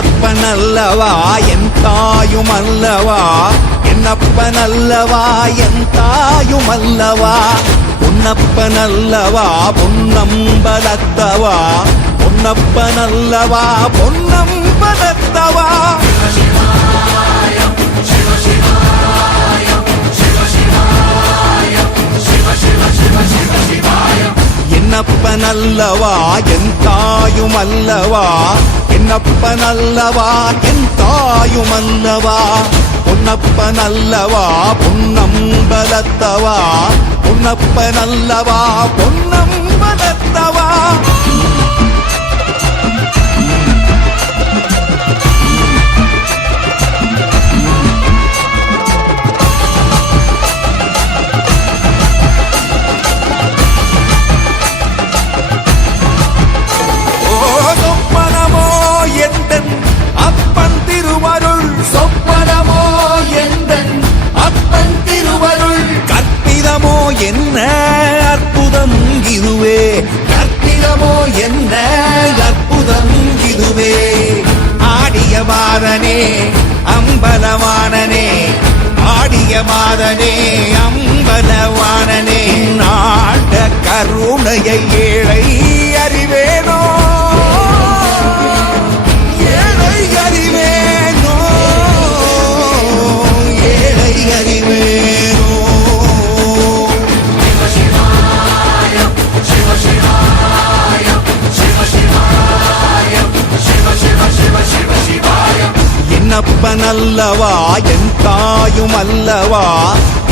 என்னப்பனல்லவா என் தாயுமல்லவா, என்னப்பனல்லவா என் தாயுமல்லவா, பொன்னப்பனல்லவா பொன்னம்பலத்தவா, பொன்னப்பனல்லவா பொன்னம்பலத்தவா. என்னப்பனல்லவா என் தாயுமல்லவா, என்னப்பனல்லவா என் தாயுமல்லவா, பொன்னப்பனல்லவா பொன்னம்பலத்தவா, பொன்னப்பனல்லவா பொன்னம்பலத்தவா. அப்பன் திருவருள் சொப்பனமோ எந்தன் அப்பன் திருவருள், கற்பிதமோ என்ன அற்புதம் இதுவே, கற்பிதமோ என்ன அற்புதம் இதுவே. ஆடிய மாதனே அம்பலவானனே, ஆடிய மாதனே அம்பலவானனே, நாட கருணையை ஏழை அறிவேனோ, என்னப்பனல்லவா என் தாயுமல்லவா,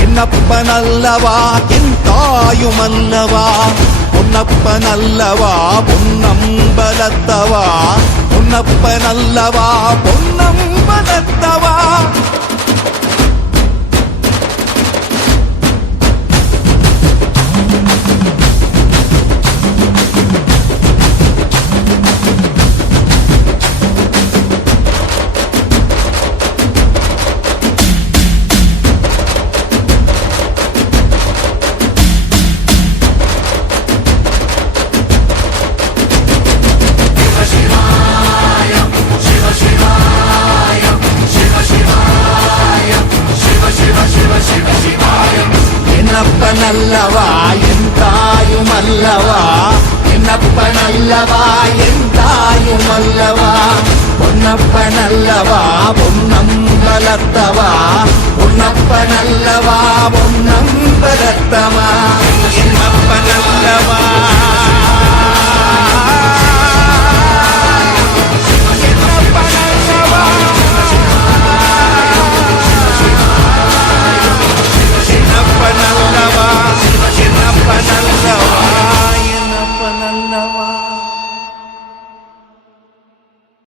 என்னப்பனல்லவா என் தாயுமல்லவா, பொன்னப்பனல்லவா பொன்னம்பலத்தவா, பொன்னப்பனல்லவா பொன்னம்பலத்தவா. என்னப்பனல்லவா என் தாயுமல்லவா, என்னப்பனல்லவா என் தாயுமல்லவா, பொன்னப்பனல்லவா பொன்னம்பலத்தவா, பொன்னப்பனல்லவா பொன்னம்பலத்தவா. என்னப்பனல்லவா